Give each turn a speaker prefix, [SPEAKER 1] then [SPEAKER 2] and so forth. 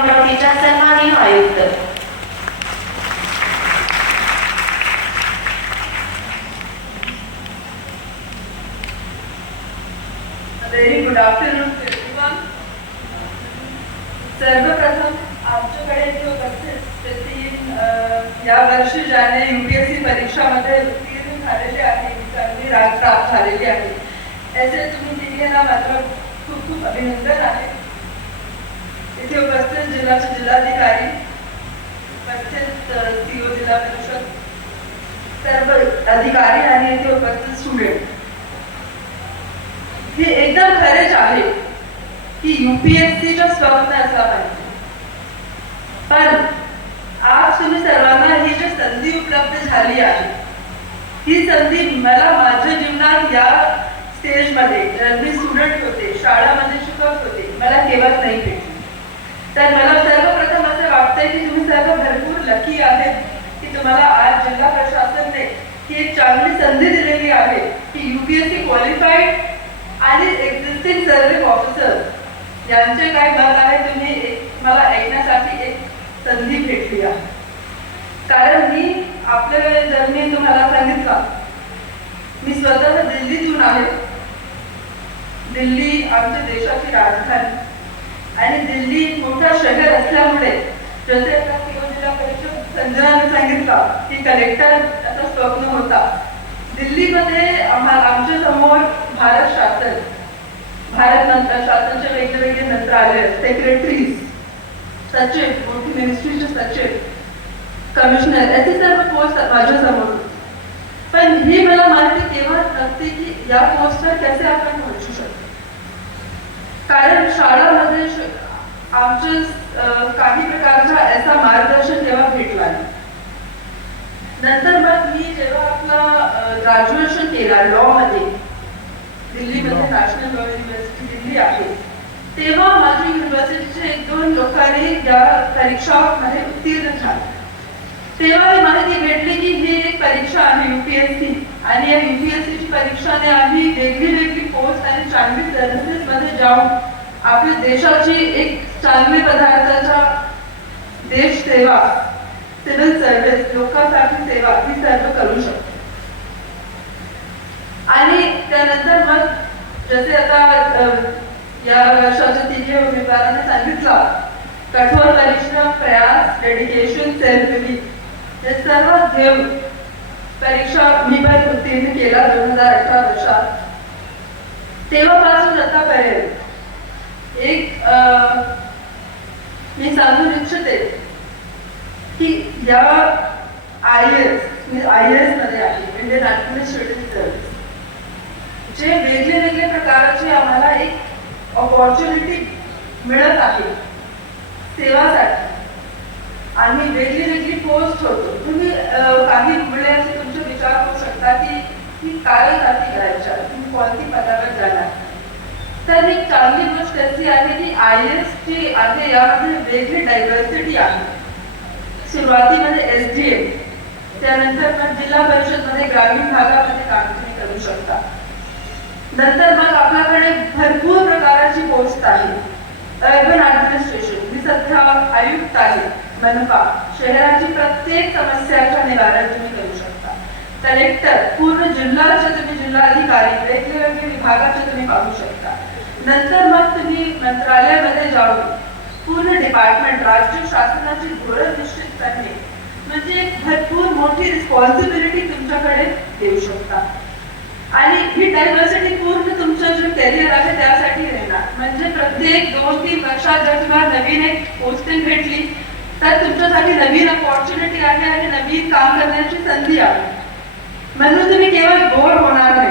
[SPEAKER 1] अमरावतीच्या सन्माननीय आयुक्त.
[SPEAKER 2] व्हेरी गुड आफ्टरनून टू सर्वप्रथम आमच्याकडे जो उपस्थित तीन या वर्षी ज्याने युपीएससी परीक्षामध्ये उत्तीर्ण झालेले आहे चांगली राग प्राप्त झालेली आहे. याचे तुम्ही तिघेला मात्र खूप खूप अभिनंदन आहे. इथे उपस्थित जिल्ह्याचे जिल्हाधिकारी उपस्थित सीओ जिल्हा परिषद सर्व अधिकारी आणि इथे उपस्थित स्टुडंट हे एकदम खरेच आहे की युपीएससीच्या स्वप्न असा पाहिजे. पण आज तुम्ही सर्वांना ही जी संधी उपलब्ध झाली आहे ही संधी मला माझ्या जीवनात या स्टेजमध्ये जर मी स्टुडंट होते शाळामध्ये शिकत होते मला केवळ नाही भेटली. तर मला सर्वप्रथम असं वाटतंय की तुम्ही सर्व भरपूर लकी आहेत की तुम्हाला आज जिल्हा प्रशासनने ही एक चांगली संधी दिलेली आहे की युपीएससी क्वालिफाईड आणि एक्झिस्टिंग सर्व्हिस ऑफिसर यांचे काय मत आहे तुम्ही मला ऐकण्यासाठी एक संधी भेटली आहे. कारण मी आपल्या वेळेस जर मी तुम्हाला सांगितला मी स्वतः दिल्लीतून आहे. दिल्ली आमच्या देशाची राजधानी. आणि दिल्ली मोठा शहर असल्यामुळे जसे जिल्हा परिषद संजनाने सांगितलं की कलेक्टर आता स्वप्न होता. दिल्लीमध्ये आमच्यासमोर भारत शासन भारत मंत्र शासनचे वेगवेगळे मंत्रालय सेक्रेटरीज सचिव मोठी मिनिस्ट्रीचे सचिव कमिशनर याचे सर्व पोस्ट माझ्यासमोर पण ही मला माहिती केव्हा नसते की या पोस्टवर कसे आपण कारण शाळामध्ये आमच्या काही प्रकारचा याचा मार्गदर्शन तेव्हा भेटला नंतर मग मी जेव्हा आपलं ग्रॅज्युएशन केला लॉ मध्ये दिल्लीमध्ये नॅशनल लॉ युनिव्हर्सिटी दिल्ली आहे तेव्हा माझ्या युनिव्हर्सिटीचे एक दोन लोकांनी या परीक्षामध्ये उत्तीर्ण झाले. तेव्हा ही माहिती भेटली की ही एक परीक्षा आहे युपीएससी आणि या युपीएससी ची परीक्षाने आम्ही वेगळी चांगली सर्व्हिसेस मध्ये जाऊन आपल्या देशाची एक चांगली पदार्थाच्या देश सेवा सिव्हिल सर्व्हिस लोकांसाठी सेवा ही सर्व करू शकतो. आणि त्यानंतर मग जसे आता या वर्षाच्या तिघे उमेदवारांनी सांगितलं कठोर परिश्रम प्रयास डेडिकेशन सेल्फ बिलीफ हे सर्व घेऊन परीक्षा मी पण उत्तीर्ण केला दोन हजार अठरा वर्षात. तेव्हापासून आतापर्यंत एक अं, मी सांगू इच्छिते की या आय एस आय एसमध्ये आहे इंडियन ऍडमिनिस्ट्रेटिव्ह सर्व्हिस जे वेगळे वेगळे प्रकारचे आम्हाला एक ऑपॉर्च्युनिटी मिळत आहे सेवासाठी आम्ही वेगळी वेगळी पोस्ट होतो तुम्ही काही मुले असे तुमचे विचार होऊ शकता की काय जाती करायच्या तुम्ही कोणती पदावर जाणार तर एक चांगली गोष्ट अशी आहे की आय एस जी आहे यामध्ये वेगळी डायव्हर्सिटी आहे. सुरुवातीमध्ये एस डी एम त्यानंतर मग जिल्हा परिषदमध्ये ग्रामीण भागामध्ये काम तुम्ही करू शकता. नंतर मग आपल्याकडे भरपूर प्रकारची पोस्ट आहे. अर्बन ऍडमिनिस्ट्रेशन मी सध्या आयुक्त आहे मनपा. शहराची प्रत्येक समस्याच्या निवारण तुम्ही करू शकता. कलेक्टर पूर्ण जिल्ह्याचे तुम्ही जिल्हाधिकारी वेगवेगळे विभागाचे तुम्ही पाहू शकता. नंतर मग तुम्ही मंत्रालयामध्ये जाऊन पूर्ण डिपार्टमेंट राज्य शासनाची धोरण निश्चित करणे म्हणजे भरपूर मोठी रिस्पॉन्सिबिलिटी तुमच्याकडे देऊ शकता. आणि ही डायव्हर्सिटी पूर्ण तुमचं जे करिअर आहे त्यासाठी येणार. म्हणजे प्रत्येक दोन तीन वर्षात जर तुम्हाला नवीन एक पोस्टिंग भेटली तर तुमच्यासाठी नवीन अपॉर्च्युनिटी आहे आणि नवीन काम करण्याची संधी आहे. म्हणून तुम्ही केवळ बोर होणार नाही.